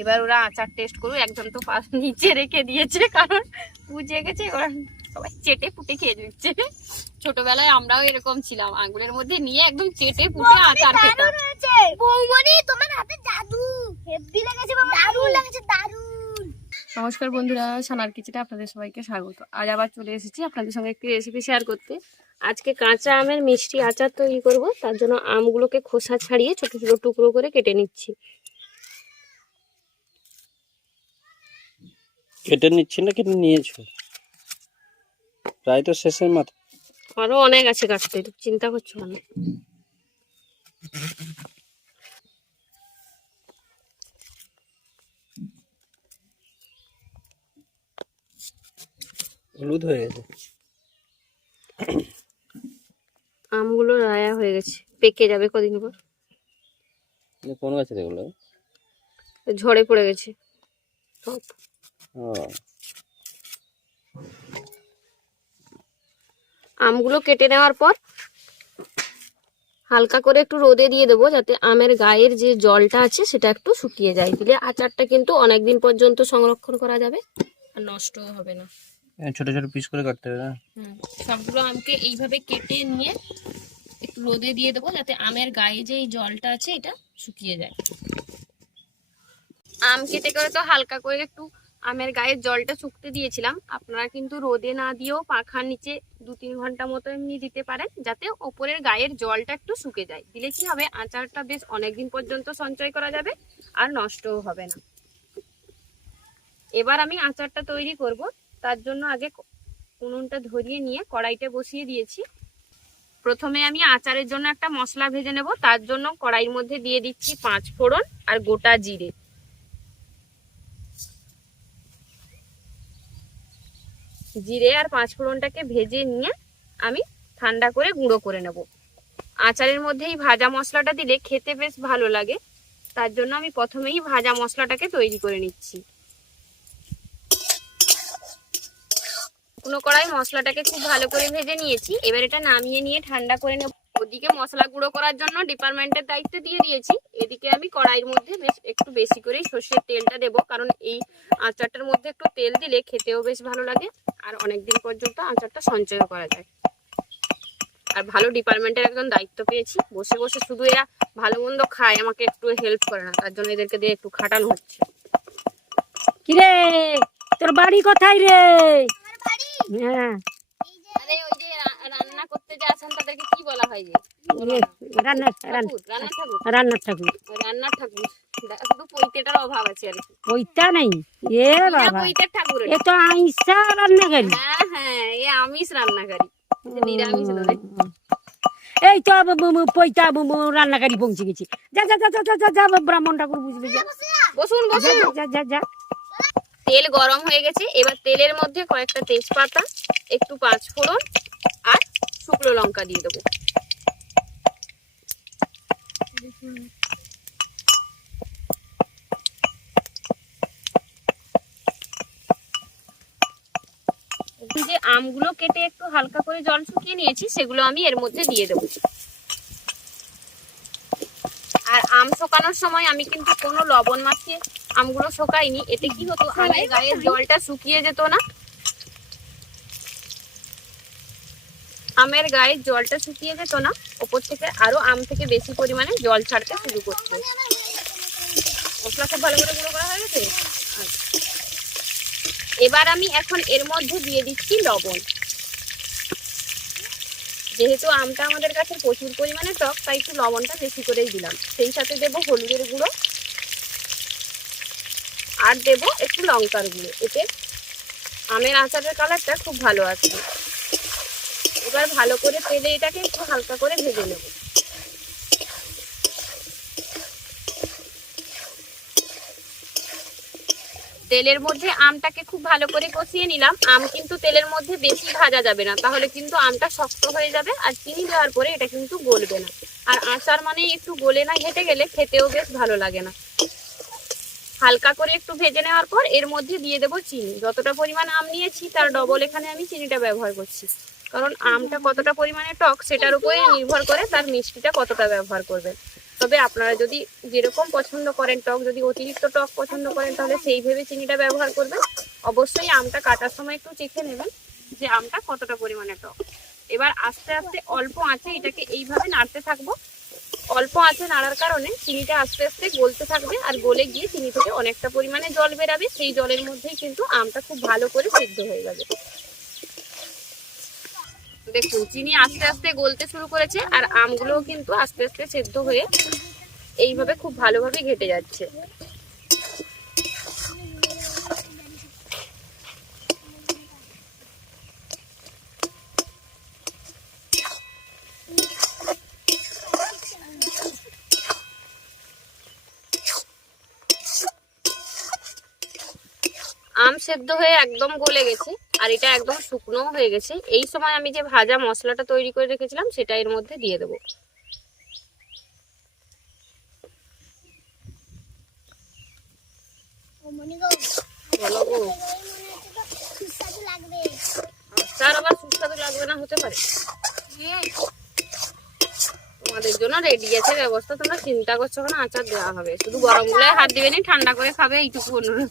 এবার ওরা আচার টেস্ট করুক একজন তো পা- নিচে রেখে দিয়েছে কারণ বুঝে গেছে ওরা সবাই চেটে পুটে খেয়ে দিচ্ছে ছোটবেলায় আমরাও এরকম ছিলাম আঙ্গুলের মধ্যে নিয়ে একদম চেটে পুটে আচার খেতাম। বৌমনি তোমার হাতে জাদু। হেভি লেগেছে বাবা দারুণ লেগেছে দারুণ। নমস্কার বন্ধুরা সানার কিচেনে আপনাদের সবাইকে স্বাগত। আজ আবার চলে এসেছি আপনাদের সঙ্গে একটি রেসিপি শেয়ার করতে। আজকে কাঁচা আমের মিষ্টি আচার তৈরি করব তার জন্য আমগুলোকে খোসা ছাড়িয়ে ছোট ছোট টুকরো করে কেটে নিচ্ছি। কেটে নিচ্ছি না কেটে নিয়েছো? প্রায় তো শেষের মাথা। আরও অনেক আছে কাটতে চিন্তা করছ মানে হলুদ হয়ে গেছে। আমগুলো রায়া হয়ে গেছে পেকে যাবে কদিন পর। কোন গাছের এগুলো? ঝড়ে পড়ে গেছে। সব আমগুলো কেটে নেওয়ার পর হালকা করে একটু রোদে দিয়ে দেবো যাতে আমের গায়ের যে জলটা আছে সেটা একটু শুকিয়ে যায়। দিলে আচারটা কিন্তু অনেকদিন পর্যন্ত সংরক্ষণ করা যাবে আর নষ্টও হবে না। ছোট ছোট পিস করে কাটতে হবে সবগুলো আমকে এইভাবে কেটে নিয়ে একটু রোদে দিয়ে দেবো যাতে আমের গায়ে যে জলটা আছে এটা শুকিয়ে যায়। আম কেটে করে তো হালকা করে একটু আমের গায়ের জলটা শুকতে দিয়েছিলাম। আপনারা কিন্তু রোদে না দিয়েও পাখার নিচে দু তিন ঘণ্টা মতো এমনি দিতে পারেন, যাতে ওপরের গায়ের জলটা একটু শুকে যায়। দিলে কি হবে? আচারটা বেশ অনেকদিন পর্যন্ত সঞ্চয় করা যাবে আর নষ্টও হবে না। এবার আমি আচারটা তৈরি করব। তার জন্য আগে উনুনটা ধরিয়ে নিয়ে কড়াইতে বসিয়ে দিয়েছি। প্রথমে আমি আচারের জন্য একটা মশলা ভেজে নেব। তার জন্য কড়াইয়ের মধ্যে দিয়ে দিচ্ছি পাঁচ ফোড়ন আর গোটা জিরে। জিরে আর পাঁচ ফোড়নটাকে ভেজে নিয়ে আমি ঠান্ডা করে গুঁড়ো করে নেব। আচারের মধ্যে এই ভাজা মশলাটা দিলে খেতে বেশ ভালো লাগে। তার জন্য আমি প্রথমেই ভাজা মশলাটাকে তৈরি করে নিচ্ছি। কোনো কড়াই মশলাটাকে খুব ভালো করে ভেজে নিয়েছি। এবার এটা নামিয়ে নিয়ে ঠান্ডা করে নেব। ওদিকে মশলা গুঁড়ো করার জন্য ডিপার্টমেন্টের দায়িত্ব দিয়ে দিয়েছি। এদিকে আমি কড়াইয়ের মধ্যে বেশ একটু বেশি করেই সর্ষের তেলটা দেবো কারণ এই আচারটার মধ্যে একটু তেল দিলে খেতেও বেশ ভালো লাগে আর অনেক দিন পর্যন্ত আচারটা সঞ্চয় করা যায়। আর ভালো ডিপার্টমেন্টের একজন দায়িত্ব পেয়েছি বসে বসে শুধু এরা ভালো মন্দ খায় আমাকে একটু হেল্প করে না তার জন্য এদেরকে দিয়ে একটু খাটানো হচ্ছে। কিরে তোর বাড়ি কোথায় রে? আমার বাড়ি? হ্যাঁ। এই যে আরে ওই যে রান্না করতে যে আসেন তাদেরকে হয় যে। রান্নার ঠাকুর, রান্নার ঠাকুর রান্নার শুধু পৈতেটার অভাব আছে আর কি। ওইটা নেই। এ বাবা। পৈতের ঠাকুর এ তো আইসা হ্যাঁ হ্যাঁ এ আমিষ রান্নাকারী নিরামিষ নয় এই তো পৈতা পৌঁছে গেছি। যা যা যা যা যা, যা ব্রাহ্মণ ঠাকুর বুঝলি যা। বসুন বসুন যা, যা যা যা। তেল গরম হয়ে গেছে। এবার তেলের মধ্যে কয়েকটা তেজপাতা একটু পাঁচ ফোড়ন আর শুকনো লঙ্কা দিয়ে দেবো। যে আমগুলো কেটে একটু হালকা করে জল শুকিয়ে নিয়েছি সেগুলো আমি এর মধ্যে দিয়ে দেবো। আর আম শোকানোর সময় আমি কিন্তু কোনো লবণ মাখিয়ে আমগুলো শোকাইনি। এতে কি হতো? আমের গায়ের জলটা শুকিয়ে যেত না। আমের গায়ে জলটা শুকিয়ে যেত না, ওপর থেকে আরও আম থেকে বেশি পরিমাণে জল ছাড়তে শুরু করতো। মশলা খুব ভালো করে গুঁড়ো করা হয়ে গেছে। এবার আমি এখন এর মধ্যে দিয়ে দিচ্ছি লবণ। যেহেতু আমটা আমাদের কাছে প্রচুর পরিমাণে টক, তাই একটু লবণটা বেশি করেই দিলাম। সেই সাথে দেবো হলুদের গুঁড়ো। আর দেবো একটু লঙ্কার গুঁড়ো। এতে আমের আচারের কালারটা খুব ভালো আসবে। এবার ভালো করে তেলে এটাকে একটু হালকা করে ভেজে নেব। তেলের মধ্যে আমটাকে খুব ভালো করে কষিয়ে নিলাম। আম কিন্তু তেলের মধ্যে বেশি ভাজা যাবে না, তাহলে কিন্তু আমটা শক্ত হয়ে যাবে আর চিনি দেওয়ার পরে এটা কিন্তু গলবে না। আর আচার মানে একটু গলে না ঘেটে গেলে খেতেও বেশ ভালো লাগে না। হালকা করে একটু ভেজে নেওয়ার পর এর মধ্যে দিয়ে দেবো চিনি। যতটা পরিমাণ আম নিয়েছি তার ডবল এখানে আমি চিনিটা ব্যবহার করছি। কারণ আমটা কতটা পরিমাণে টক সেটার উপরে নির্ভর করে তার মিষ্টিটা কতটা ব্যবহার করবেন। তবে আপনারা যদি যেরকম পছন্দ করেন টক, যদি অতিরিক্ত টক পছন্দ করেন, তাহলে সেই ভেবে চিনিটা ব্যবহার করবেন। অবশ্যই আমটা কাটার সময় একটু চেখে নেবেন যে আমটা কতটা পরিমাণে টক। এবার আস্তে আস্তে অল্প আঁচে এটাকে এইভাবে নাড়তে থাকব। অল্প আঁচে নাড়ার কারণে চিনিটা আস্তে আস্তে গলতে থাকবে আর গলে গিয়ে চিনি থেকে অনেকটা পরিমাণে জল বেরাবে। সেই জলের মধ্যেই কিন্তু আমটা খুব ভালো করে সিদ্ধ হয়ে যাবে। দেখুন, চিনি আস্তে আস্তে গলতে শুরু করেছে আর আমগুলোও কিন্তু আস্তে আস্তে সেদ্ধ হয়ে এইভাবে খুব ভালোভাবে ঘেটে যাচ্ছে। আম সেদ্ধ হয়ে একদম গলে গেছে। আর এটা একদম শুকনো হয়ে গেছে। এই সময় আমি যে ভাজা মশলাটা তৈরি করে রেখেছিলাম, সেটা এর মধ্যে দিয়ে দেবো। আবার লাগবে না, হতে পারে। জন্য রেডি ব্যবস্থা, তোমরা চিন্তা করছ আচার দেওয়া হবে। শুধু গরম হাত দিবে ঠান্ডা করে খাবে, এইটুকু অনুরোধ।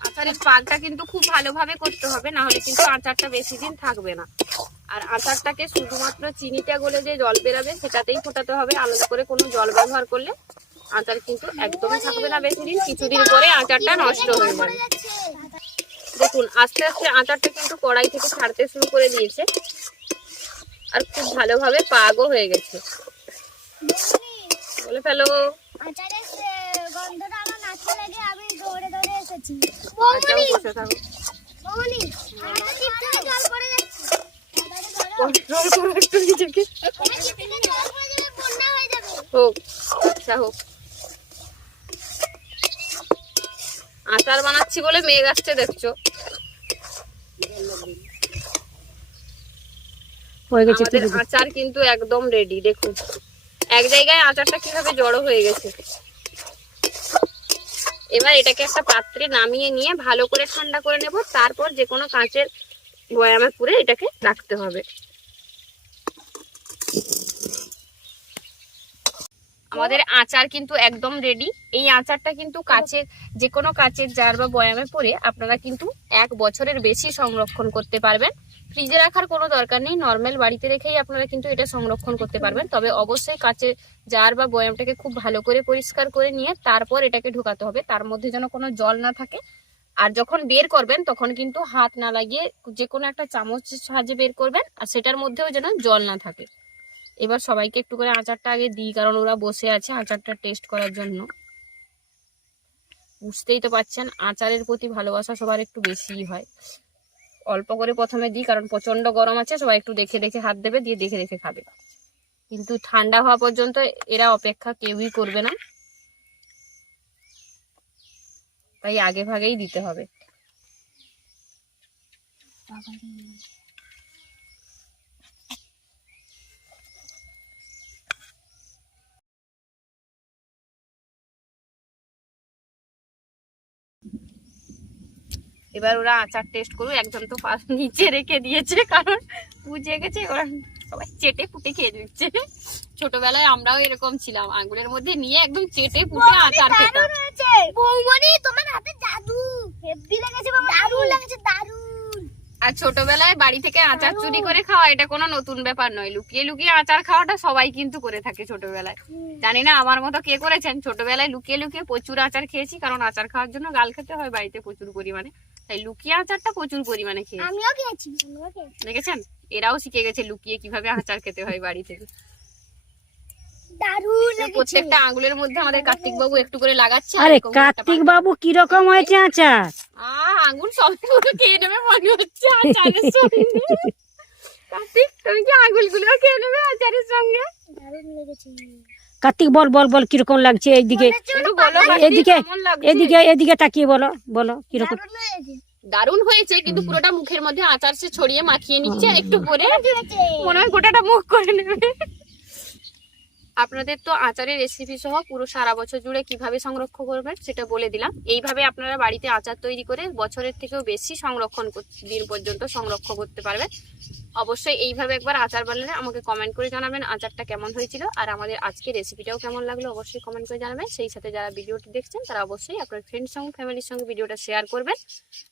আচারের পাকটা কিন্তু খুব ভালোভাবে করতে হবে, না হলে কিন্তু আচারটা বেশি দিন থাকবে না। আর আচারটাকে শুধুমাত্র চিনিটা গলে যে জল বেরাবে, সেটাতেই ফোটাতে হবে। আলাদা করে কোনো জল ব্যবহার করলে আচার কিন্তু একদমই থাকবে না বেশি দিন। কিছুদিন পরে আচারটা নষ্ট হয়ে যাবে। দেখুন, আস্তে আস্তে আচারটা কিন্তু কড়াই থেকে ছাড়তে শুরু করে দিয়েছে। আর খুব ভালোভাবে পাকও হয়ে গেছে। বলে ফেলো। আচারের সে- গন্ধটা আমার নাকে লাগে আমি আচ্ছা হয়ে আচ্ছা আচার বানাচ্ছি বলে মেয়ে আসছে দেখছ? হয়ে গেছে। আচার কিন্তু একদম রেডি দেখুন। এক জায়গায় আচারটা কীভাবে জড়ো হয়ে গেছে। এবার এটাকে একটা পাত্রে নামিয়ে নিয়ে ভালো করে ঠান্ডা করে নেব, তারপর যে কোনো কাঁচের বয়ামে পুরে এটাকে রাখতে হবে। আমাদের আচার কিন্তু একদম রেডি এই আচারটা কিন্তু কাচের যে কোনো কাচের জার বা বয়ামে পরে আপনারা কিন্তু এক বছরের বেশি সংরক্ষণ করতে পারবেন। ফ্রিজে রাখার কোনো দরকার নেই নর্মাল বাড়িতে রেখেই আপনারা কিন্তু এটা সংরক্ষণ করতে পারবেন। তবে অবশ্যই কাচের জার বা বয়ামটাকে খুব ভালো করে পরিষ্কার করে নিয়ে তারপর এটাকে ঢোকাতে হবে। তার মধ্যে যেন কোনো জল না থাকে। আর যখন বের করবেন তখন কিন্তু হাত না লাগিয়ে যে কোনো একটা চামচের সাহায্যে বের করবেন আর সেটার মধ্যেও যেন জল না থাকে। এবার সবাইকে একটু করে আচারটা আগে দিই, কারণ ওরা বসে আছে আচারটা টেস্ট করার জন্য। বুঝতেই তো পাচ্ছেন আচারের প্রতি ভালোবাসা সবার একটু বেশিই হয়। অল্প করে প্রথমে দিই, কারণ প্রচণ্ড গরম আছে, সবাই একটু দেখে দেখে হাত দেবে, দিয়ে দেখে দেখে খাবে। কিন্তু ঠান্ডা হওয়া পর্যন্ত এরা অপেক্ষা কেউই করবে না। তাই আগে ভাগেই দিতে হবে। এবার ওরা আচার টেস্ট করবে একজন তো নিচে রেখে দিয়েছে কারণ বুঝে গেছে ওরা সবাই চেটে পুটে খেয়ে দিচ্ছে ছোটবেলায় আমরাও এরকম ছিলাম আঙ্গুলের মধ্যে নিয়ে একদম চেটে পুটে আচার খেতাম। বৌমনি তোমার হাতে জাদু। লেগেছে বাবা দারুণ। লেগেছে দারুণ। আর ছোটবেলায় বাড়ি থেকে আচার চুরি করে খাওয়া এটা কোনো নতুন ব্যাপার নয়। লুকিয়ে লুকিয়ে আচার খাওয়াটা সবাই কিন্তু করে থাকে ছোটবেলায়। জানি না আমার মতো কে করেছেন? ছোটবেলায় লুকিয়ে লুকিয়ে প্রচুর আচার খেয়েছি কারণ আচার খাওয়ার জন্য গাল খেতে হয় বাড়িতে প্রচুর পরিমাণে। তাই লুকিয়ে আচারটা প্রচুর পরিমাণে খেয়েছি। আমিও খেয়েছি দেখেছেন? এরাও শিখে গেছে লুকিয়ে কীভাবে আচার খেতে হয় বাড়ি থেকে দারুণ প্রত্যেকটা আঙ্গুলের মধ্যে আমাদের কার্তিক বাবু একটু করে লাগাচ্ছে আর কার্তিক হয়েছে আচার? আঙ্গুল পুরো খেয়ে নেবে মনে হচ্ছে আচারের সঙ্গে। কার্তিক তুমি কি আঙ্গুলগুলো খেয়ে নেবে আচারের সঙ্গে? দারুণ লেগেছে। কার্তিক বল বল বল কীরকম লাগছে এইদিকে? এদিকে এদিকে এদিকে তাকিয়ে বলো বলো কীরকম? দারুণ হয়েছে। কিন্তু পুরোটা মুখের মধ্যে আচার সে ছড়িয়ে মাখিয়ে নিচ্ছে আর একটু পরে মনে হয় গোটাটা মুখ করে নেবে। আপনাদের তো আচারের রেসিপি সহ পুরো সারা বছর জুড়ে কীভাবে সংরক্ষণ করবেন সেটা বলে দিলাম। এইভাবে আপনারা বাড়িতে আচার তৈরি করে বছরের থেকেও বেশি সংরক্ষণ কর- দিন পর্যন্ত সংরক্ষণ করতে পারবেন। অবশ্যই এইভাবে একবার আচার বানালে আমাকে কমেন্ট করে জানাবেন আচারটা কেমন হয়েছিল। আর আমাদের আজকে রেসিপিটাও কেমন লাগল অবশ্যই কমেন্ট করে জানাবেন। সেই সাথে যারা ভিডিওটি দেখছেন, তারা অবশ্যই আপনার ফ্রেন্ডস সঙ্গে ফ্যামিলির সঙ্গে ভিডিওটা শেয়ার করবেন।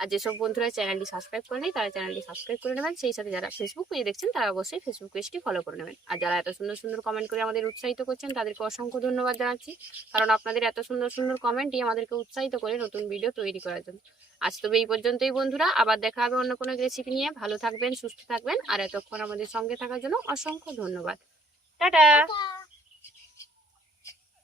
আর যেসব বন্ধুরা চ্যানেলটি সাবস্ক্রাইব করেনি তারা চ্যানেলটি সাবস্ক্রাইব করে নেবেন। সেই সাথে যারা ফেসবুক পেজে দেখছেন, তারা অবশ্যই ফেসবুক পেজটি ফলো করে নেবেন। আর যারা এত সুন্দর সুন্দর কমেন্ট করে আমাদের উৎসাহিত করছেন, তাদেরকে অসংখ্য ধন্যবাদ জানাচ্ছি। কারণ আপনাদের এত সুন্দর সুন্দর কমেন্টই আমাদেরকে উৎসাহিত করে নতুন ভিডিও তৈরি করার জন্য। আজ তবে এই পর্যন্তই বন্ধুরা, আবার দেখা হবে অন্য কোনো রেসিপি নিয়ে। ভালো থাকবেন, সুস্থ থাকবেন, আর এতক্ষণ আমাদের সঙ্গে থাকার জন্য অসংখ্য ধন্যবাদ। টাটা।